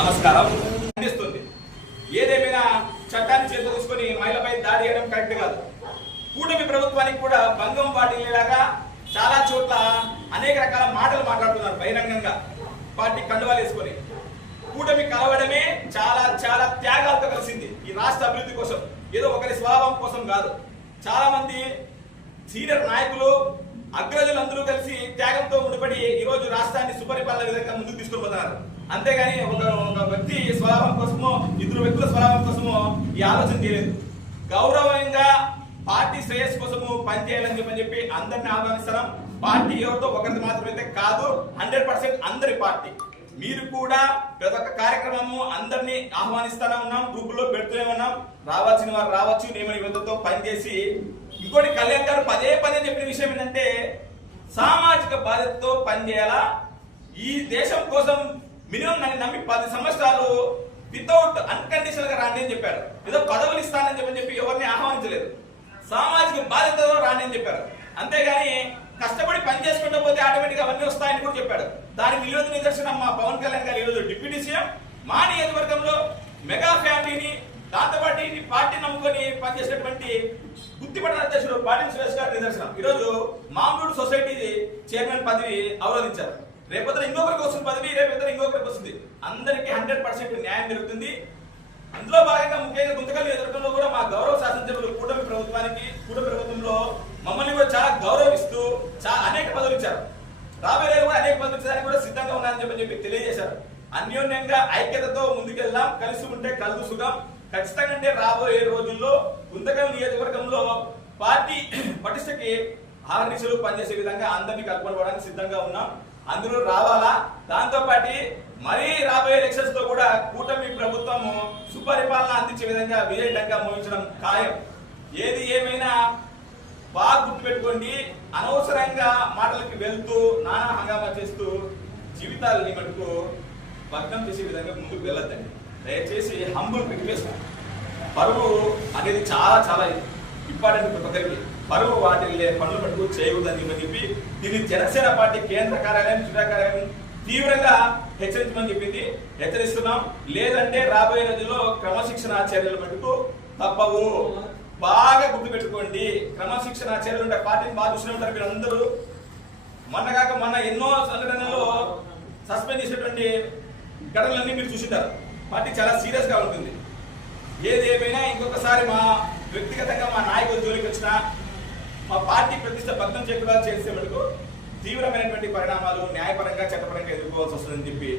నమస్కారం. అందిస్తుంది ఏదేమైనా చట్టాన్ని చేతిలో తీసుకొని మహిళపై దాడి చేయడం కరెక్ట్ కాదు. కూటమి ప్రభుత్వానికి కూడా భంగం వాటిల్లేలాగా చాలా చోట్ల అనేక రకాల మాటలు మాట్లాడుతున్నారు బహిరంగంగా. పార్టీ కండువాలు వేసుకొని. కూటమి కలవడమే చాలా చాలా త్యాగాలతో కలిసింది ఈ రాష్ట్ర అభివృద్ధి కోసం. ఏదో ఒకరి స్వభావం కోసం కాదు. చాలా మంది సీనియర్ నాయకులు అగ్రజులు అందరూ కలిసి త్యాగంతో ముడిపడి ఈ రోజు రాష్ట్రాన్ని సుపరిపాలన విధంగా ముందుకు తీసుకుపోతారు అంతేగాని ఒక ఒక వ్యక్తి స్వలాభం కోసమో ఇద్దరు వ్యక్తుల స్వలాభం కోసమో ఈ ఆలోచన చేయలేదు. గౌరవంగా పార్టీ శ్రేయస్సు కోసము పనిచేయాలని చెప్పని చెప్పి అందరిని ఆహ్వానిస్తున్నాం. పార్టీ ఎవరితో ఒకరిది మాత్రమైతే కాదు హండ్రెడ్ పర్సెంట్ అందరి పార్టీ. మీరు కూడా ప్రతి ఒక్క కార్యక్రమము అందరినీ ఆహ్వానిస్తానే ఉన్నాం గ్రూపుల్లో పెడుతూనే ఉన్నాం. రావాల్సిన వారు రావచ్చు నియమ నిబంధనతో పనిచేసి ఇంకోటి కళ్యాణ్ గారు పదే పదే చెప్పిన విషయం ఏంటంటే సామాజిక బాధ్యతతో పనిచేయాలా ఈ దేశం కోసం మినిమం నన్ను నమ్మి పది సంవత్సరాలు వితౌట్ అన్కండిషనల్గా రాండి అని చెప్పారు. ఏదో పదవులు ఇస్తానని చెప్పని చెప్పి ఎవరిని ఆహ్వానించలేదు. సామాజిక బాధ్యతతో రాండి అని చెప్పారు. అంతేగాని కష్టపడి పని చేసుకుంటూ పోతే ఆటోమేటిక్ అవన్నీ వస్తాయని కూడా చెప్పాడు. దానికి విలువ నిదర్శనం మా పవన్ కళ్యాణ్ గారు ఈరోజు డిప్యూటీ సీఎం మా నియోజకవర్గంలో మెగా ఫ్యామిలీని దాంతోపాటు ఈ పార్టీ నమ్ముకొని పనిచేసేటువంటి గుర్తిపడిన అధ్యక్షుడు పాటిల్ సురేష్ గారి నిదర్శనం. ఈరోజు మామూలు సొసైటీ చైర్మన్ పదవి అవరోధించారు. రేపొద్దున ఇంకొకరికి వస్తుంది పదవి రేపొద్దున ఇంకొకరికి వస్తుంది. అందరికీ హండ్రెడ్ పర్సెంట్ న్యాయం జరుగుతుంది. అందులో భాగంగా ముఖ్యంగా గుంతకల్ నియోజకవర్గంలో కూడా మా గౌరవ శాసనసభ్యులు కూటమి ప్రభుత్వానికి కూటమి ప్రభుత్వంలో మమ్మల్ని కూడా చాలా గౌరవిస్తూ చాలా అనేక పదవులు ఇచ్చారు. రాబోయే కూడా అనేక పదవులు ఇచ్చేదానికి కూడా సిద్ధంగా ఉన్నారని చెప్పి చెప్పి తెలియజేశారు. అన్యోన్యంగా ఐక్యతతో ముందుకెళ్దాం కలిసి ఉంటే కలుగు సుఖం. ఖచ్చితంగా అంటే రాబోయే రోజుల్లో గుంతకల్ నియోజకవర్గంలో పార్టీ పటిష్టకి ఆహర్నిశలు పనిచేసే విధంగా అందరినీ కలుపుకోవడానికి సిద్ధంగా ఉన్నాం. అందులో రావాలా? దాంతో పాటు మరీ రాబోయే ఎలక్షన్స్లో కూడా కూటమి ప్రభుత్వము సుపరిపాలన అందించే విధంగా విజయటంగా మోహించడం ఖాయం. ఏది ఏమైనా బాగా గుర్తుపెట్టుకోండి. అనవసరంగా మాటలకి వెళ్తూ నానా హంగామా చేస్తూ జీవితాలని మటుకు భగ్నం చేసే విధంగా ముందుకు వెళ్ళొద్దండి. దయచేసి హంబుల్ రిక్వెస్ట్ పరువు అనేది చాలా చాలా ఇంపార్టెంట్ ప్రతి ఒక్కరికి. పరువు వాటిల్లే పనులు పట్టుకు చేయకూడదని చెప్పి దీన్ని జనసేన పార్టీ కేంద్ర కార్యాలయం జిల్లా కార్యాలయం తీవ్రంగా హెచ్చరించమని చెప్పింది. హెచ్చరిస్తున్నాం. లేదంటే రాబోయే రోజుల్లో క్రమశిక్షణ చర్యలు మటుకు తప్పవు. బాగా గుర్తుపెట్టుకోండి. క్రమశిక్షణ చర్యలు ఉంటే పార్టీని బాగా చూసిన ఉంటారు మీరు అందరూ మొన్న కాక మొన్న ఎన్నో సంఘటనలు సస్పెండ్ చేసినటువంటి ఘటనలన్నీ మీరు చూసింటారు. పార్టీ చాలా సీరియస్గా ఉంటుంది. ఏది ఏమైనా ఇంకొకసారి మా వ్యక్తిగతంగా మా నాయకుల జోలికి వచ్చినా మా పార్టీ ప్రతిష్ట భగ్నం చేయకుండా చేసే మటుకు తీవ్రమైనటువంటి పరిణామాలు న్యాయపరంగా చట్టపరంగా ఎదుర్కోవాల్సి వస్తుందని చెప్పి